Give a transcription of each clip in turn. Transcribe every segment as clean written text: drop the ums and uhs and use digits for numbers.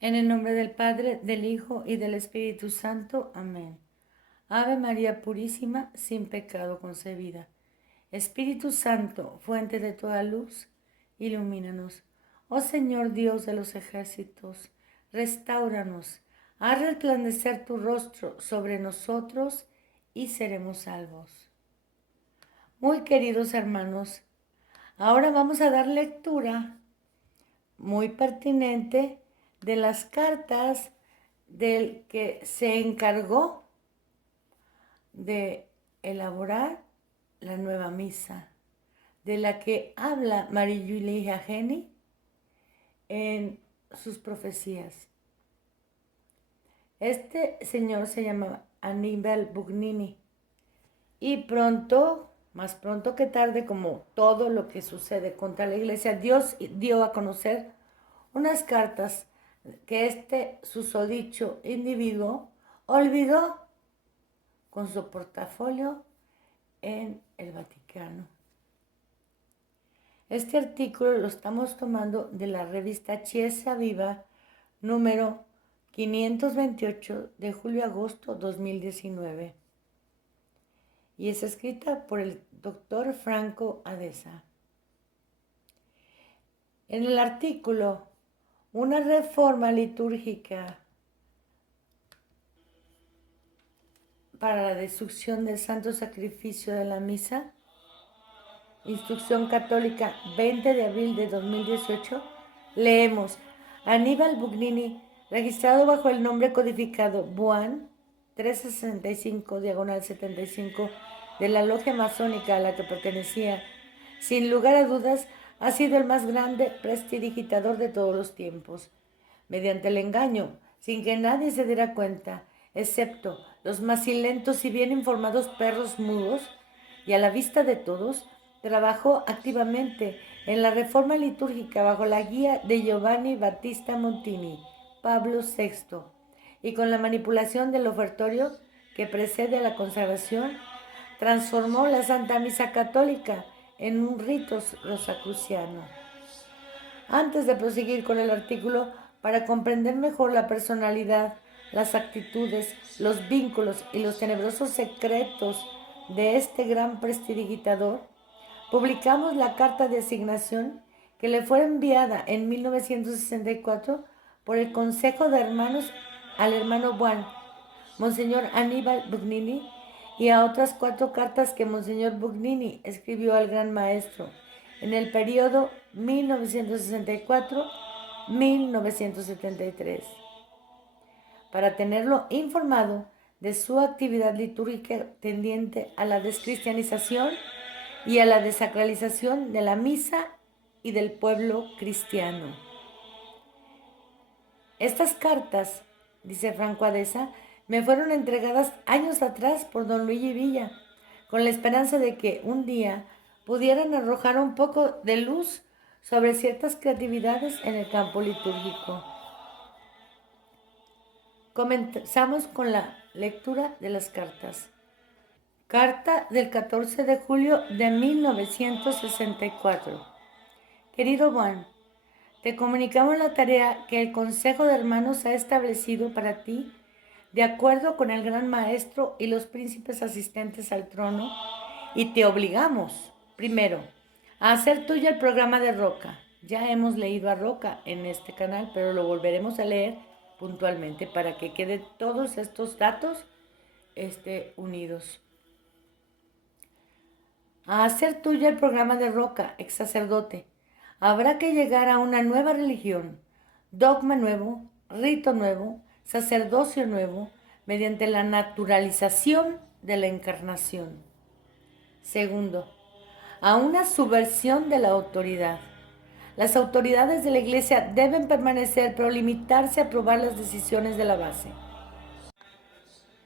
En el nombre del Padre, del Hijo y del Espíritu Santo. Amén. Ave María Purísima, sin pecado concebida. Espíritu Santo, fuente de toda luz, ilumínanos. Oh Señor Dios de los ejércitos, restáuranos. Haz resplandecer tu rostro sobre nosotros y seremos salvos. Muy queridos hermanos, ahora vamos a dar lectura muy pertinente de las cartas del que se encargó de elaborar la nueva misa, de la que habla María Julia Geni en sus profecías. Este señor se llamaba Aníbal Bugnini y pronto, más pronto que tarde, como todo lo que sucede contra la iglesia, Dios dio a conocer unas cartas que este susodicho individuo olvidó con su portafolio en el Vaticano. Este artículo lo estamos tomando de la revista Chiesa Viva, número 528 de julio-agosto 2019, y es escrita por el doctor Franco Adesa. En el artículo, una reforma litúrgica para la destrucción del santo sacrificio de la misa, Instrucción Católica 20 de abril de 2018, leemos: Aníbal Bugnini, registrado bajo el nombre codificado Buan 365 diagonal 75 de la logia masónica a la que pertenecía, sin lugar a dudas, ha sido el más grande prestidigitador de todos los tiempos. Mediante el engaño, sin que nadie se diera cuenta, excepto los macilentos y bien informados perros mudos, y a la vista de todos, trabajó activamente en la reforma litúrgica bajo la guía de Giovanni Battista Montini, Pablo VI, y con la manipulación del ofertorio que precede a la consagración, transformó la Santa Misa Católica en un rito rosacruciano. Antes de proseguir con el artículo, para comprender mejor la personalidad, las actitudes, los vínculos y los tenebrosos secretos de este gran prestidigitador, publicamos la carta de asignación que le fue enviada en 1964 por el Consejo de Hermanos al hermano Buan, Monseñor Aníbal Bugnini, y a otras 4 cartas que Monseñor Bugnini escribió al Gran Maestro en el periodo 1964-1973, para tenerlo informado de su actividad litúrgica tendiente a la descristianización y a la desacralización de la misa y del pueblo cristiano. Estas cartas, dice Franco Adesa, me fueron entregadas años atrás por don Luigi Villa, con la esperanza de que un día pudieran arrojar un poco de luz sobre ciertas creatividades en el campo litúrgico. Comenzamos con la lectura de las cartas. Carta del 14 de julio de 1964. Querido Juan, te comunicamos la tarea que el Consejo de Hermanos ha establecido para ti, de acuerdo con el Gran Maestro y los príncipes asistentes al trono, y te obligamos, primero, a hacer tuyo el programa de Roca. Ya hemos leído a Roca en este canal, pero lo volveremos a leer puntualmente para que queden todos estos datos unidos. A hacer tuyo el programa de Roca, ex sacerdote. Habrá que llegar a una nueva religión, dogma nuevo, rito nuevo, sacerdocio nuevo, mediante la naturalización de la encarnación. Segundo, a una subversión de la autoridad. Las autoridades de la Iglesia deben permanecer, pero limitarse a aprobar las decisiones de la base.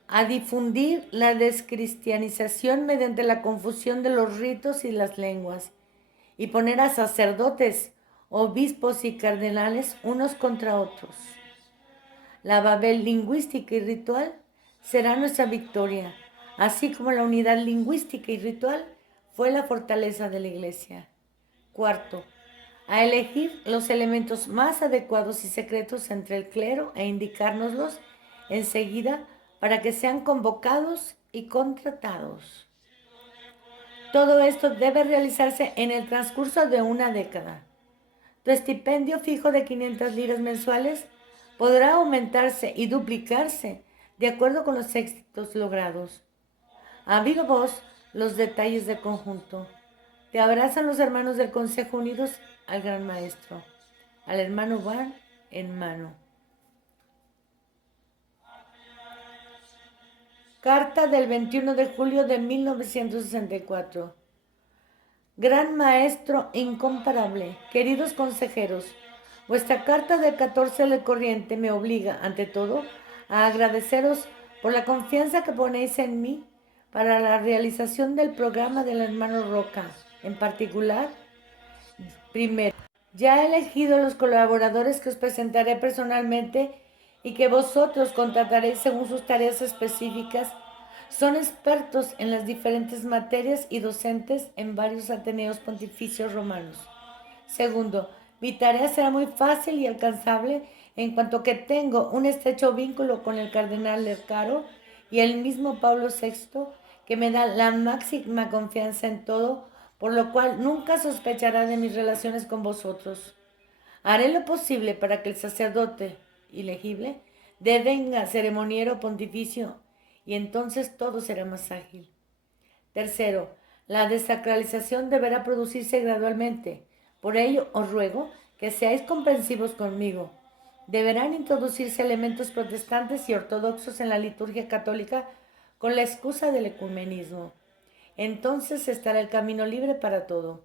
A difundir la descristianización mediante la confusión de los ritos y las lenguas, y poner a sacerdotes, obispos y cardenales unos contra otros. La Babel lingüística y ritual será nuestra victoria, así como la unidad lingüística y ritual fue la fortaleza de la Iglesia. Cuarto, a elegir los elementos más adecuados y secretos entre el clero e indicárnoslos enseguida para que sean convocados y contratados. Todo esto debe realizarse en el transcurso de una década. Tu estipendio fijo de 500 liras mensuales podrá aumentarse y duplicarse de acuerdo con los éxitos logrados. A viva voz los detalles del conjunto. Te abrazan los hermanos del Consejo unidos al Gran Maestro, al hermano Van en mano. Carta del 21 de julio de 1964. Gran Maestro incomparable, queridos consejeros, vuestra carta del 14 de corriente me obliga, ante todo, a agradeceros por la confianza que ponéis en mí para la realización del programa del hermano Roca. En particular, primero, ya he elegido los colaboradores que os presentaré personalmente y que vosotros contrataréis según sus tareas específicas. Son expertos en las diferentes materias y docentes en varios ateneos pontificios romanos. Segundo, mi tarea será muy fácil y alcanzable en cuanto que tengo un estrecho vínculo con el cardenal Lercaro y el mismo Pablo VI, que me da la máxima confianza en todo, por lo cual nunca sospechará de mis relaciones con vosotros. Haré lo posible para que el sacerdote ilegible devenga ceremoniero pontificio y entonces todo será más ágil. Tercero, la desacralización deberá producirse gradualmente. Por ello os ruego que seáis comprensivos conmigo. Deberán introducirse elementos protestantes y ortodoxos en la liturgia católica con la excusa del ecumenismo. Entonces estará el camino libre para todo.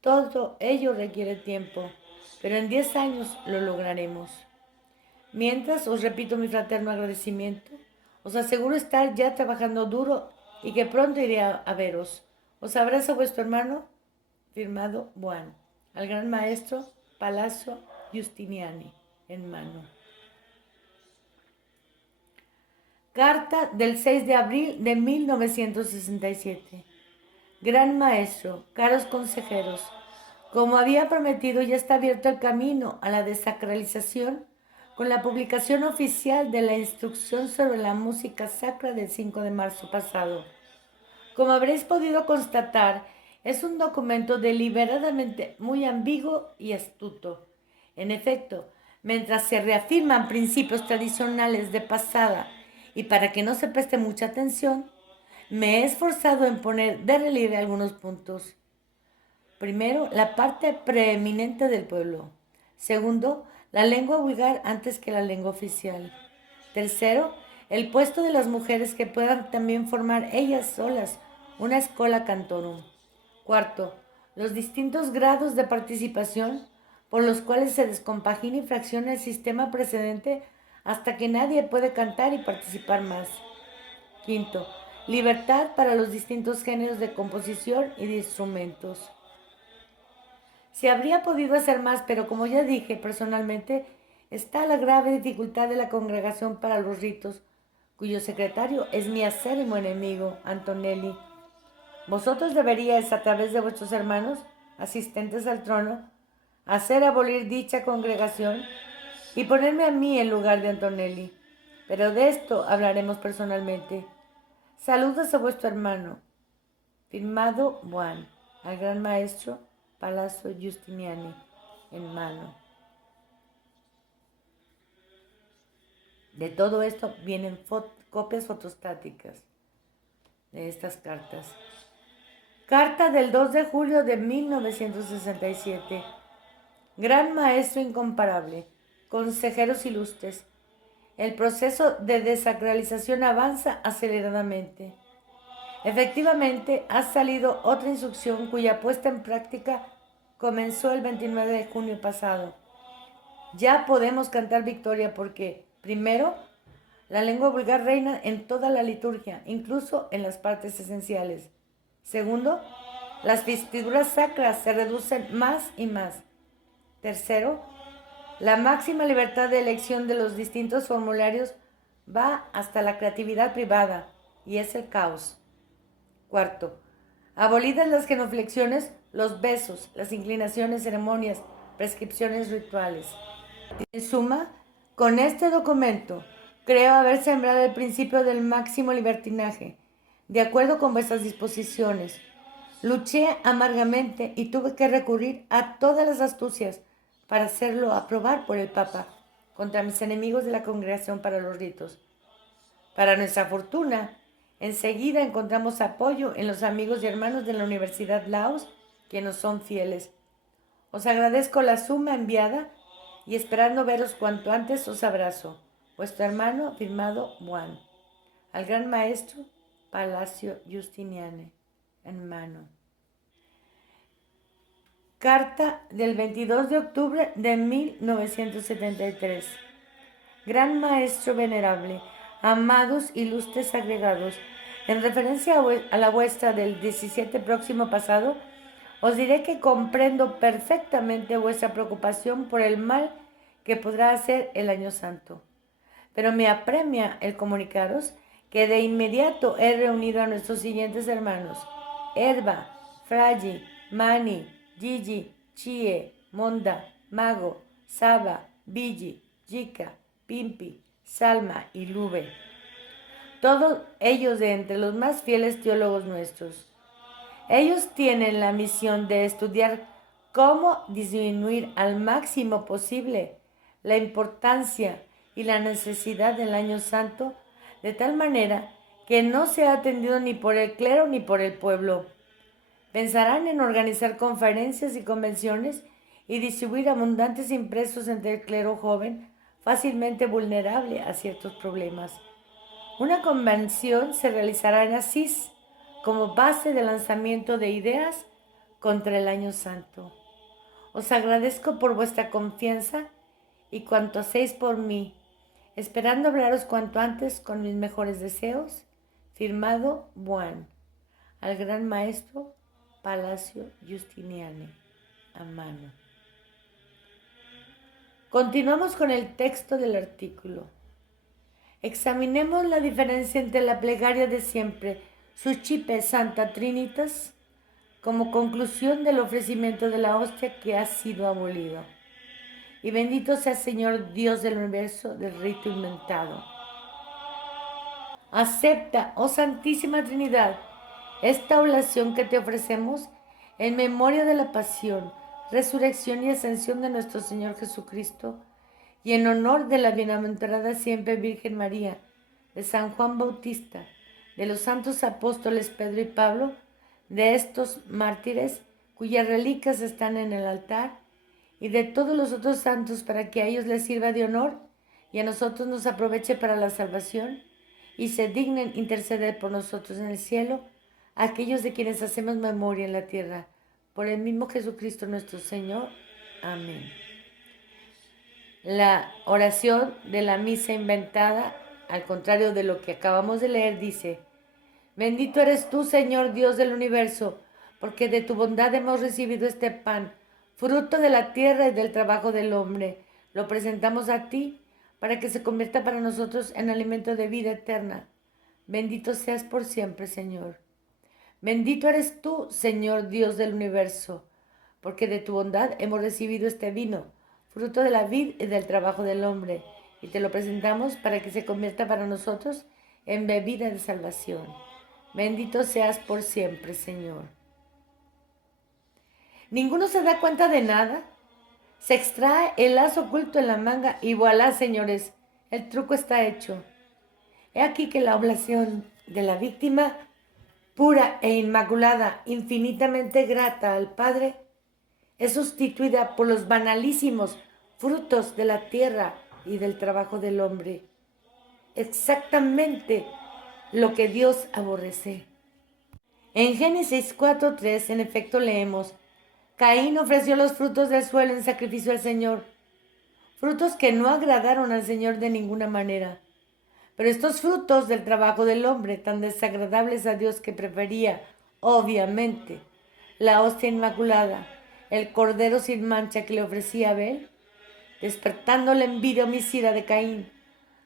Todo ello requiere tiempo, pero en 10 años lo lograremos. Mientras os repito mi fraterno agradecimiento, os aseguro estar ya trabajando duro y que pronto iré a veros. Os abraza vuestro hermano, firmado Buan, al gran maestro Palazzo Giustiniani, en mano. Carta del 6 de abril de 1967. Gran maestro, caros consejeros, como había prometido, ya está abierto el camino a la desacralización con la publicación oficial de la instrucción sobre la música sacra del 5 de marzo pasado. Como habréis podido constatar, es un documento deliberadamente muy ambiguo y astuto. En efecto, mientras se reafirman principios tradicionales de pasada y para que no se preste mucha atención, me he esforzado en poner de relieve algunos puntos. Primero, la parte preeminente del pueblo. Segundo, la lengua vulgar antes que la lengua oficial. Tercero, el puesto de las mujeres que puedan también formar ellas solas una escola cantorum. Cuarto, los distintos grados de participación por los cuales se descompagina y fracciona el sistema precedente hasta que nadie puede cantar y participar más. Quinto, libertad para los distintos géneros de composición y de instrumentos. Se habría podido hacer más, pero como ya dije personalmente, está la grave dificultad de la Congregación para los Ritos, cuyo secretario es mi acérrimo enemigo, Antonelli. Vosotros deberíais, a través de vuestros hermanos, asistentes al trono, hacer abolir dicha congregación y ponerme a mí en lugar de Antonelli. Pero de esto hablaremos personalmente. Saludos a vuestro hermano. Firmado Buan, al gran maestro Palazzo Giustiniani, en mano. De todo esto vienen copias fotostáticas de estas cartas. Carta del 2 de julio de 1967. Gran maestro incomparable, consejeros ilustres, el proceso de desacralización avanza aceleradamente. Efectivamente, ha salido otra instrucción cuya puesta en práctica comenzó el 29 de junio pasado. Ya podemos cantar victoria porque, primero, la lengua vulgar reina en toda la liturgia, incluso en las partes esenciales. Segundo, las vestiduras sacras se reducen más y más. Tercero, la máxima libertad de elección de los distintos formularios va hasta la creatividad privada y es el caos. Cuarto, abolidas las genuflexiones, los besos, las inclinaciones, ceremonias, prescripciones rituales. En suma, con este documento creo haber sembrado el principio del máximo libertinaje, de acuerdo con vuestras disposiciones. Luché amargamente y tuve que recurrir a todas las astucias para hacerlo aprobar por el Papa contra mis enemigos de la Congregación para los Ritos. Para nuestra fortuna, enseguida encontramos apoyo en los amigos y hermanos de la Universidad Laos, que nos son fieles. Os agradezco la suma enviada y esperando veros cuanto antes os abrazo. Vuestro hermano, firmado Juan. Al gran maestro Palacio Justiniane, en mano. Carta del 22 de octubre de 1973. Gran maestro venerable, amados ilustres agregados, en referencia a la vuestra del 17 próximo pasado, os diré que comprendo perfectamente vuestra preocupación por el mal que podrá hacer el Año Santo. Pero me apremia el comunicaros que de inmediato he reunido a nuestros siguientes hermanos: Erba, Fragi, Mani, Gigi, Chie, Monda, Mago, Saba, Vigi, Jica, Pimpi, Salma y Lube. Todos ellos de entre los más fieles teólogos nuestros. Ellos tienen la misión de estudiar cómo disminuir al máximo posible la importancia y la necesidad del Año Santo, de tal manera que no sea atendido ni por el clero ni por el pueblo. Pensarán en organizar conferencias y convenciones y distribuir abundantes impresos entre el clero joven, fácilmente vulnerable a ciertos problemas. Una convención se realizará en Asís como base de lanzamiento de ideas contra el Año Santo. Os agradezco por vuestra confianza y cuanto hacéis por mí, esperando hablaros cuanto antes con mis mejores deseos. Firmado Juan. Al gran maestro Palacio Justiniane, a mano. Continuamos con el texto del artículo. Examinemos la diferencia entre la plegaria de siempre, Suscipe Santa Trinitas, como conclusión del ofrecimiento de la hostia que ha sido abolido. Y bendito sea Señor Dios del universo del rito inventado. Acepta, oh Santísima Trinidad, esta oblación que te ofrecemos en memoria de la pasión, resurrección y ascensión de nuestro Señor Jesucristo, y en honor de la bienaventurada siempre Virgen María, de San Juan Bautista, de los santos apóstoles Pedro y Pablo, de estos mártires cuyas reliquias están en el altar, y de todos los otros santos, para que a ellos les sirva de honor y a nosotros nos aproveche para la salvación, y se dignen interceder por nosotros en el cielo, aquellos de quienes hacemos memoria en la tierra, por el mismo Jesucristo nuestro Señor. Amén. La oración de la misa inventada, al contrario de lo que acabamos de leer, dice: bendito eres tú, Señor Dios del universo, porque de tu bondad hemos recibido este pan, fruto de la tierra y del trabajo del hombre. Lo presentamos a ti para que se convierta para nosotros en alimento de vida eterna. Bendito seas por siempre, Señor. Bendito eres tú, Señor Dios del universo, porque de tu bondad hemos recibido este vino, fruto de la vid y del trabajo del hombre, y te lo presentamos para que se convierta para nosotros en bebida de salvación. Bendito seas por siempre, Señor. ¿Ninguno se da cuenta de nada? Se extrae el lazo oculto en la manga y voilà, señores, el truco está hecho. He aquí que la oblación de la víctima, pura e inmaculada, infinitamente grata al Padre, es sustituida por los banalísimos frutos de la tierra y del trabajo del hombre. Exactamente lo que Dios aborrece. En Génesis 4:3, en efecto, leemos: Caín ofreció los frutos del suelo en sacrificio al Señor, frutos que no agradaron al Señor de ninguna manera. Pero estos frutos del trabajo del hombre, tan desagradables a Dios que prefería, obviamente, la hostia inmaculada, el cordero sin mancha que le ofrecía Abel, despertando la envidia homicida de Caín,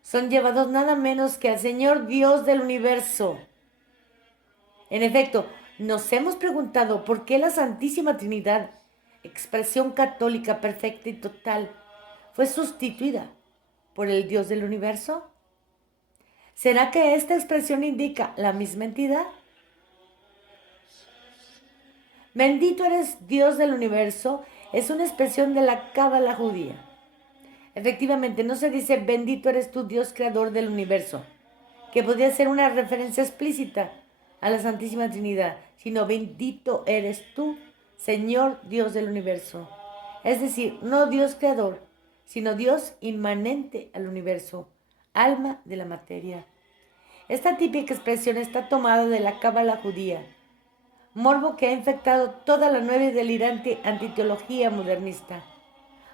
son llevados nada menos que al Señor Dios del universo. En efecto, nos hemos preguntado por qué la Santísima Trinidad expresión católica perfecta y total, fue sustituida por el Dios del universo? ¿Será que esta expresión indica la misma entidad? Bendito eres Dios del universo es una expresión de la cábala judía. Efectivamente, no se dice bendito eres tú Dios creador del universo, que podría ser una referencia explícita a la Santísima Trinidad, sino bendito eres tú, Señor Dios del universo. Es decir, no Dios creador, sino Dios inmanente al universo, alma de la materia. Esta típica expresión está tomada de la cábala judía, morbo que ha infectado toda la nueva y delirante antiteología modernista.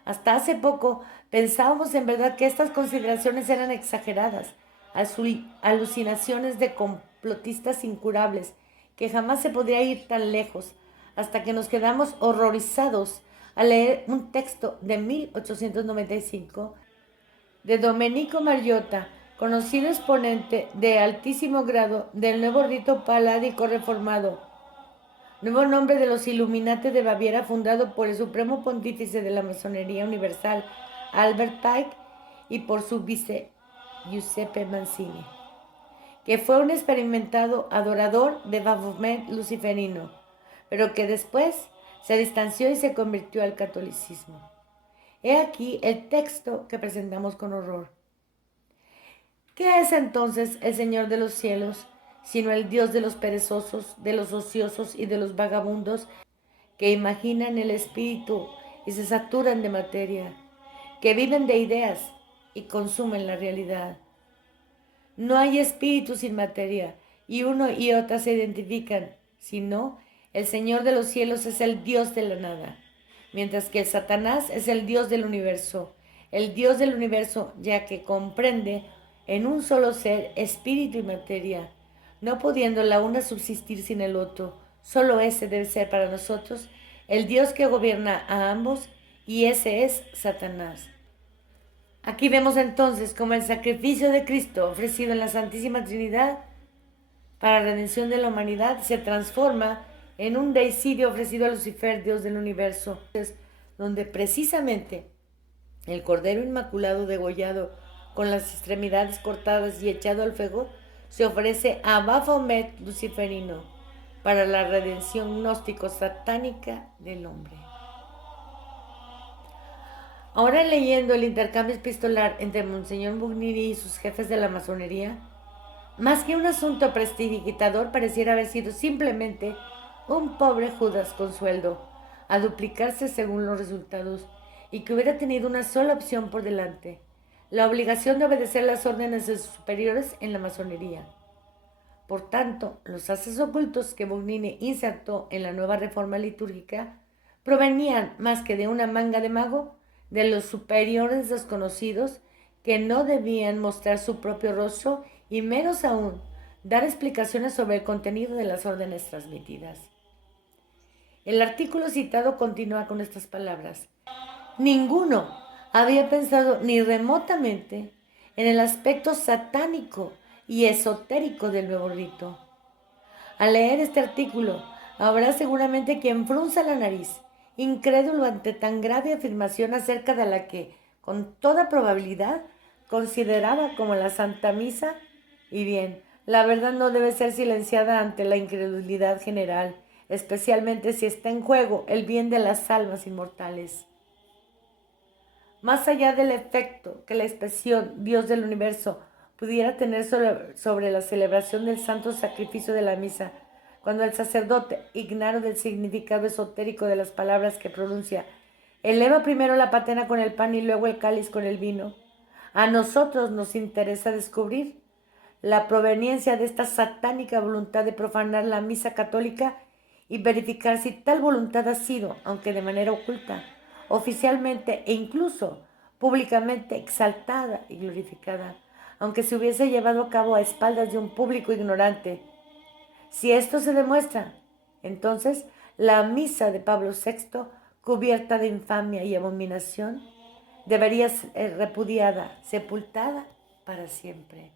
Hasta hace poco pensábamos en verdad que estas consideraciones eran exageradas, alucinaciones de complotistas incurables, que jamás se podría ir tan lejos, hasta que nos quedamos horrorizados al leer un texto de 1895 de Domenico Mariotta, conocido exponente de altísimo grado del nuevo rito paládico reformado, nuevo nombre de los Illuminati de Baviera, fundado por el supremo pontífice de la masonería universal, Albert Pike, y por su vice, Giuseppe Mazzini, que fue un experimentado adorador de Baphomet luciferino, pero que después se distanció y se convirtió al catolicismo. He aquí el texto que presentamos con horror. ¿Qué es entonces el Señor de los cielos, sino el Dios de los perezosos, de los ociosos y de los vagabundos que imaginan el espíritu y se saturan de materia, que viven de ideas y consumen la realidad? No hay espíritu sin materia, y uno y otra se identifican, sino el Señor de los cielos es el Dios de la nada, mientras que el Satanás es el Dios del universo, ya que comprende en un solo ser espíritu y materia, no pudiendo la una subsistir sin el otro. Solo ese debe ser para nosotros el Dios que gobierna a ambos, y ese es Satanás. Aquí vemos entonces cómo el sacrificio de Cristo ofrecido en la Santísima Trinidad para la redención de la humanidad se transforma en un deicidio ofrecido a Lucifer, Dios del universo, donde precisamente el Cordero Inmaculado degollado con las extremidades cortadas y echado al fuego se ofrece a Baphomet luciferino para la redención gnóstico-satánica del hombre. Ahora, leyendo el intercambio epistolar entre Monseñor Bugnini y sus jefes de la masonería, más que un asunto prestidigitador, pareciera haber sido simplemente un pobre Judas con sueldo, a duplicarse según los resultados, y que hubiera tenido una sola opción por delante: la obligación de obedecer las órdenes de sus superiores en la masonería. Por tanto, los haces ocultos que Bugnini insertó en la nueva reforma litúrgica provenían, más que de una manga de mago, de los superiores desconocidos, que no debían mostrar su propio rostro y menos aún dar explicaciones sobre el contenido de las órdenes transmitidas. El artículo citado continúa con estas palabras: ninguno había pensado ni remotamente en el aspecto satánico y esotérico del nuevo rito. Al leer este artículo, habrá seguramente quien frunza la nariz, incrédulo ante tan grave afirmación acerca de la que, con toda probabilidad, consideraba como la Santa Misa. Y bien, la verdad no debe ser silenciada ante la incredulidad general, especialmente si está en juego el bien de las almas inmortales. Más allá del efecto que la expresión Dios del universo pudiera tener sobre la celebración del santo sacrificio de la misa, cuando el sacerdote, ignaro del significado esotérico de las palabras que pronuncia, eleva primero la patena con el pan y luego el cáliz con el vino, a nosotros nos interesa descubrir la proveniencia de esta satánica voluntad de profanar la misa católica y verificar si tal voluntad ha sido, aunque de manera oculta, oficialmente e incluso públicamente exaltada y glorificada, aunque se hubiese llevado a cabo a espaldas de un público ignorante. Si esto se demuestra, entonces la misa de Pablo VI, cubierta de infamia y abominación, debería ser repudiada, sepultada para siempre.